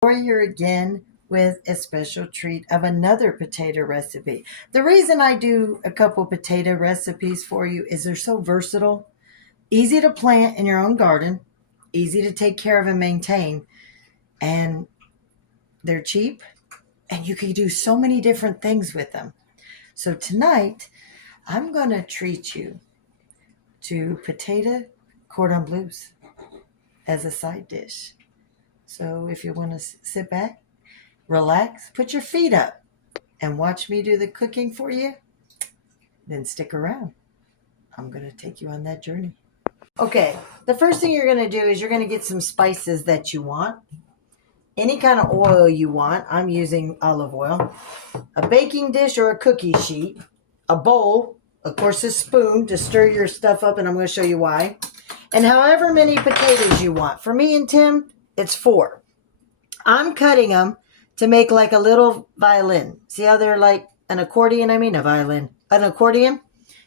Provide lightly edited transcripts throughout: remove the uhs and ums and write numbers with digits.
We're here again with a special treat of another potato recipe. The reason I do a couple potato recipes for you is they're so versatile, easy to plant in your own garden, easy to take care of and maintain, and they're cheap, and you can do so many different things with them. So tonight, I'm going to treat you to potato cordon bleus as a side dish. So if you want to sit back, relax, put your feet up, and watch me do the cooking for you, then stick around. I'm going to take you on that journey. Okay, the first thing you're going to do is you're going to get some spices that you want. Any kind of oil you want. I'm using olive oil. A baking dish or a cookie sheet. A bowl. Of course, a spoon to stir your stuff up, and I'm going to show you why. And however many potatoes you want. For me and Tim, it's 4. I'm cutting them to make like a little violin. See how they're like an accordion? I mean a violin. An accordion.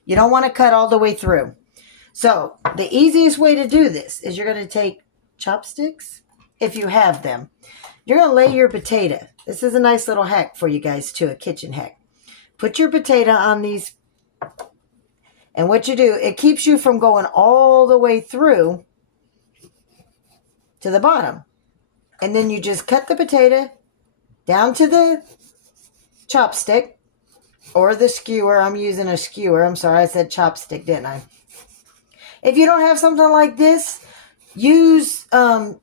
You don't want to cut all the way through. So the easiest way to do this is you're going to take chopsticks, if you have them. You're going to lay your potato. This is a nice little hack for you guys too, a kitchen hack. Put your potato on these. And what you do, it keeps you from going all the way through to the bottom. And then you just cut the potato down to the chopstick or the skewer. I'm using a skewer. I'm sorry, I said chopstick, didn't I? If you don't have something like this, use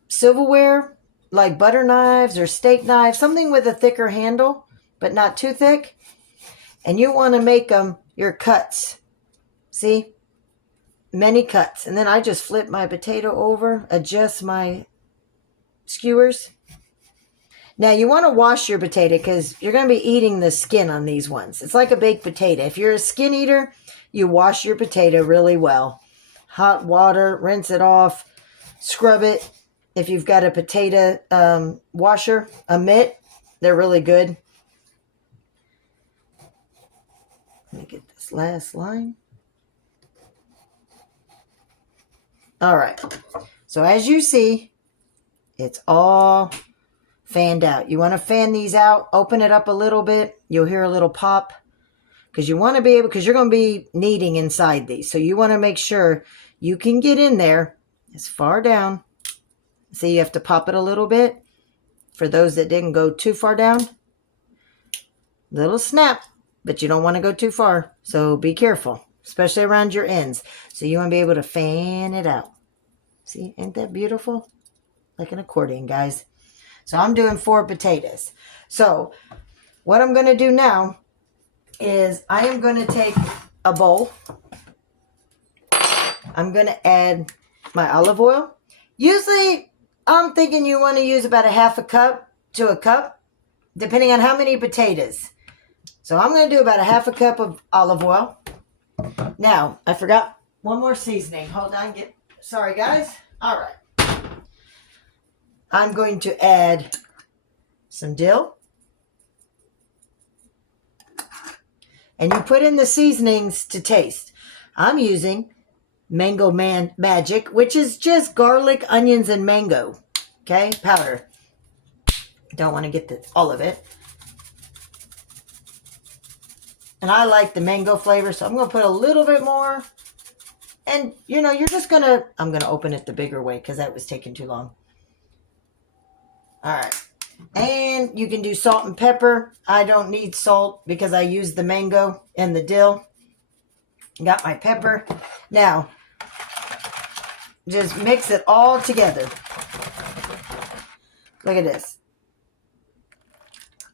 silverware like butter knives or steak knives, something with a thicker handle, but not too thick. And you want to make them your cuts. See? Many cuts. And then I just flip my potato over, adjust my skewers. Now you want to wash your potato because you're going to be eating the skin on these ones. It's like a baked potato. If you're a skin eater, you wash your potato really well. Hot water, rinse it off, scrub it. If you've got a potato washer, a mitt, they're really good. Let me get this last line. All right. So as you see, it's all fanned out. You want to fan these out, open it up a little bit. You'll hear a little pop because you want to be able, because you're going to be kneading inside these. So you want to make sure you can get in there as far down. See, you have to pop it a little bit. For those that didn't go too far down, little snap, but you don't want to go too far. So be careful, especially around your ends. So you want to be able to fan it out. See, ain't that beautiful? Like an accordion, guys. So I'm doing 4 potatoes. So what I'm going to do now is I am going to take a bowl. I'm going to add my olive oil. Usually I'm thinking you want to use about a half a cup to a cup, depending on how many potatoes. So I'm going to do about a half a cup of olive oil. Now, I forgot one more seasoning. Hold on. Sorry, guys. All right. I'm going to add some dill. And you put in the seasonings to taste. I'm using Mango Magic, which is just garlic, onions, and mango. Okay, powder. Don't want to get all of it. And I like the mango flavor, so I'm going to put a little bit more. And, you know, you're just going to, I'm going to open it the bigger way because that was taking too long. All right. And you can do salt and pepper. I don't need salt because I use the mango and the dill. Got my pepper. Now, just mix it all together. Look at this.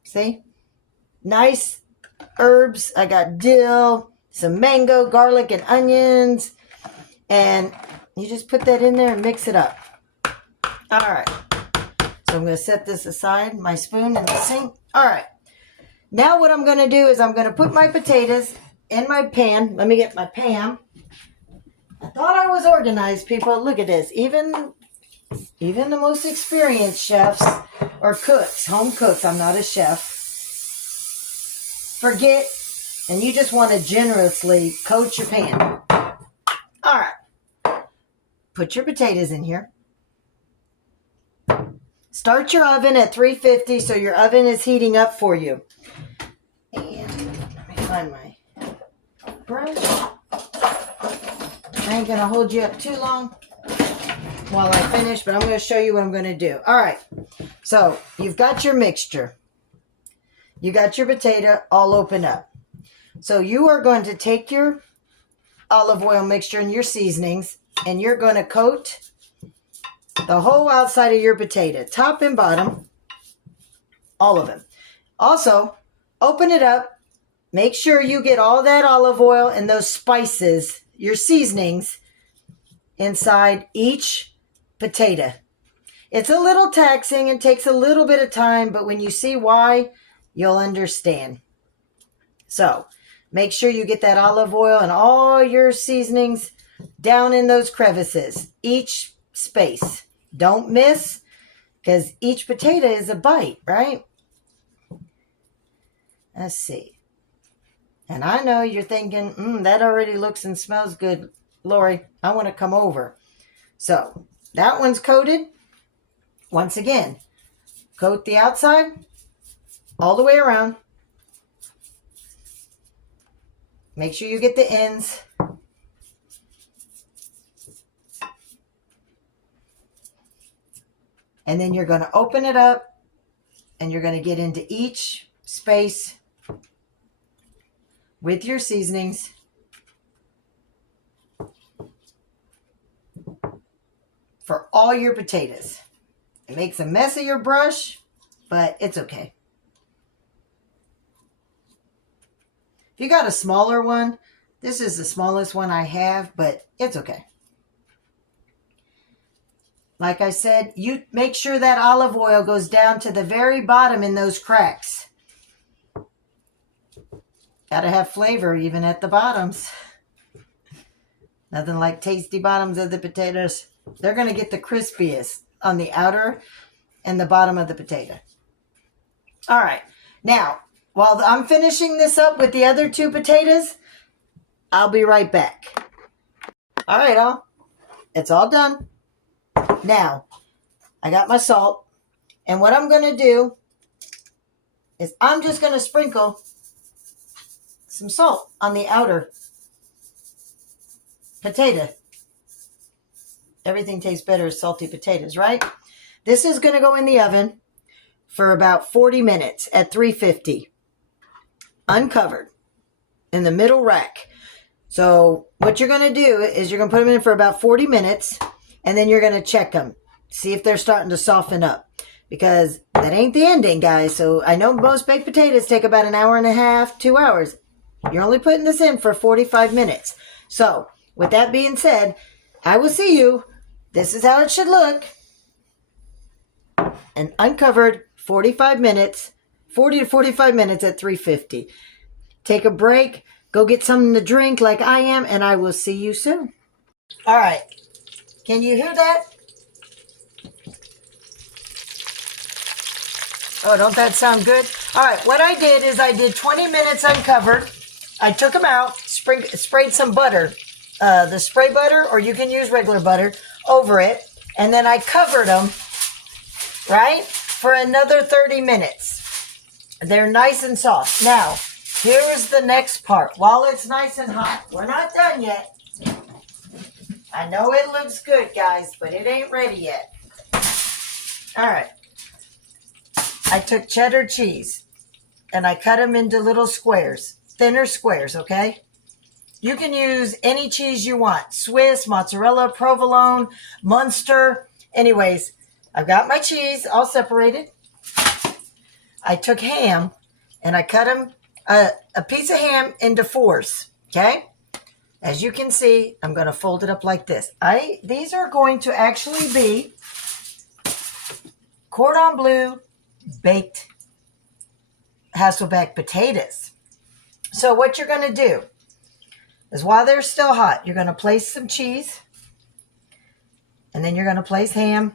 See? Nice herbs. I got dill, some mango, garlic, and onions. And you just put that in there and mix it up. All right. So I'm going to set this aside, my spoon in the sink. All right. Now what I'm going to do is I'm going to put my potatoes in my pan. Let me get my pan. I thought I was organized, people. Look at this. Even the most experienced chefs or cooks, home cooks, I'm not a chef, forget, and you just want to generously coat your pan. All right. Put your potatoes in here. Start your oven at 350 so your oven is heating up for you. And let me find my brush. I ain't going to hold you up too long while I finish, but I'm going to show you what I'm going to do. All right. So you've got your mixture. You got your potato all open up. So you are going to take your olive oil mixture and your seasonings, and you're going to coat the whole outside of your potato, top and bottom, all of them. Also, open it up. Make sure you get all that olive oil and those spices, your seasonings, inside each potato. It's a little taxing and takes a little bit of time, but when you see why, you'll understand. So, make sure you get that olive oil and all your seasonings down in those crevices, each space. Don't miss, because each potato is a bite, right? Let's see. And I know you're thinking, that already looks and smells good, Lori. I want to come over. So, that one's coated. Once again, coat the outside all the way around. Make sure you get the ends. And then you're going to open it up and you're going to get into each space with your seasonings. For all your potatoes. It makes a mess of your brush, but it's okay. If you got a smaller one, this is the smallest one I have, but it's okay. Like I said, you make sure that olive oil goes down to the very bottom in those cracks. Gotta have flavor even at the bottoms. Nothing like tasty bottoms of the potatoes. They're going to get the crispiest on the outer and the bottom of the potato. All right. Now, while I'm finishing this up with the other two potatoes, I'll be right back. All right, all. It's all done. Now, I got my salt. And what I'm going to do is I'm just going to sprinkle some salt on the outer potato. Everything tastes better as salty potatoes, right? This is going to go in the oven for about 40 minutes at 350. Uncovered in the middle rack. So what you're going to do is you're going to put them in for about 40 minutes and then you're going to check them. See if they're starting to soften up. Because that ain't the ending, guys. So I know most baked potatoes take about an hour and a half, 2 hours. You're only putting this in for 45 minutes. So with that being said, I will see you. This is how it should look. And uncovered 45 minutes, 40 to 45 minutes at 350. Take a break. Go get something to drink like I am. And I will see you soon. All right. Can you hear that? Oh, don't that sound good? All right. What I did is I did 20 minutes uncovered. I took them out, sprayed some butter. The spray butter, or you can use regular butter, over it. And then I covered them, right, for another 30 minutes. They're nice and soft. Now, here's the next part. While it's nice and hot, we're not done yet. I know it looks good, guys, but it ain't ready yet. All right. I took cheddar cheese, and I cut them into little squares, thinner squares, okay? You can use any cheese you want. Swiss, mozzarella, provolone, Munster. Anyways, I've got my cheese all separated. I took ham and I cut them, a piece of ham into fours. Okay? As you can see, I'm going to fold it up like this. These are going to actually be cordon bleu baked Hasselback potatoes. So what you're going to do is while they're still hot, you're going to place some cheese, and then you're going to place ham,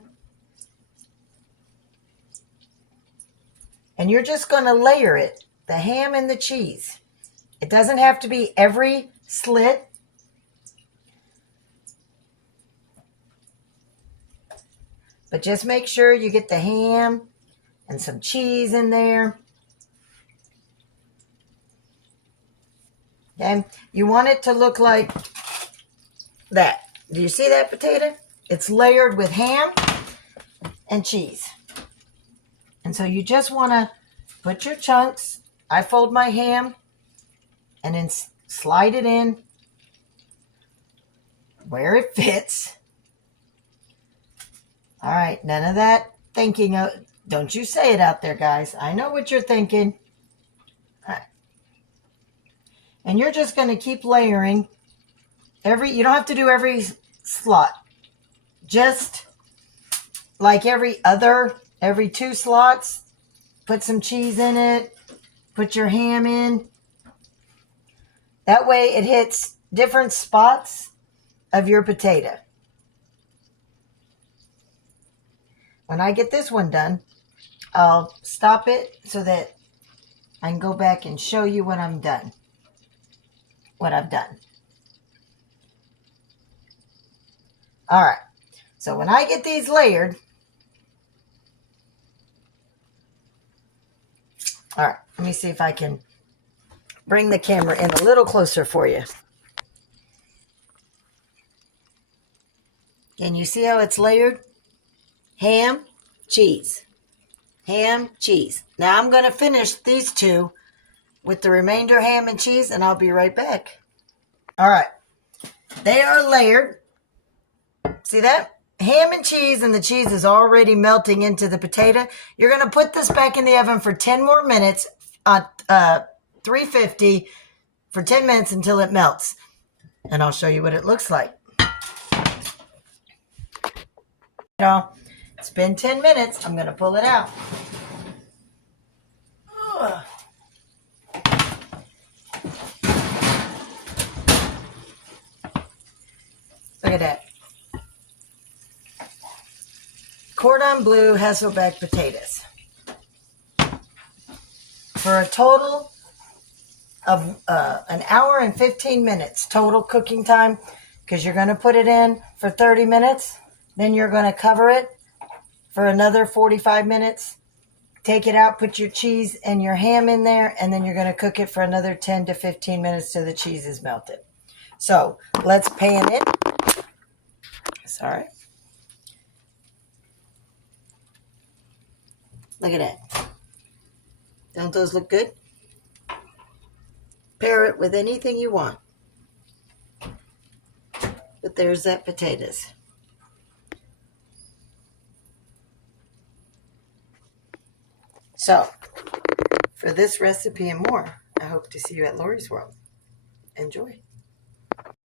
and you're just going to layer it, the ham and the cheese. It doesn't have to be every slit. But just make sure you get the ham and some cheese in there. Okay, you want it to look like that. Do you see that potato? It's layered with ham and cheese. And so you just want to put your chunks. I fold my ham and then slide it in where it fits. All right, none of that thinking. Don't you say it out there, guys. I know what you're thinking. All right. And you're just going to keep layering. You don't have to do every slot. Just like every 2 slots, put some cheese in it, put your ham in. That way it hits different spots of your potato. When I get this one done, I'll stop it so that I can go back and show you when I'm done. What I've done. All right. So when I get these layered, all right, let me see if I can bring the camera in a little closer for you. Can you see how it's layered? Ham, cheese. Ham, cheese. Now I'm going to finish these 2 with the remainder ham and cheese, and I'll be right back. All right. They are layered. See that? Ham and cheese, and the cheese is already melting into the potato. You're going to put this back in the oven for 10 more minutes on 350 for 10 minutes until it melts. And I'll show you what it looks like. It's been 10 minutes. I'm going to pull it out. Ugh. Look at that. Cordon bleu Hasselback potatoes. For a total of an hour and 15 minutes total cooking time, because you're going to put it in for 30 minutes. Then you're going to cover it for another 45 minutes. Take it out, put your cheese and your ham in there, and then you're going to cook it for another 10 to 15 minutes till the cheese is melted. So let's pan it. Sorry. Look at that. Don't those look good? Pair it with anything you want. But there's that potatoes. So, for this recipe and more, I hope to see you at Lori's World. Enjoy.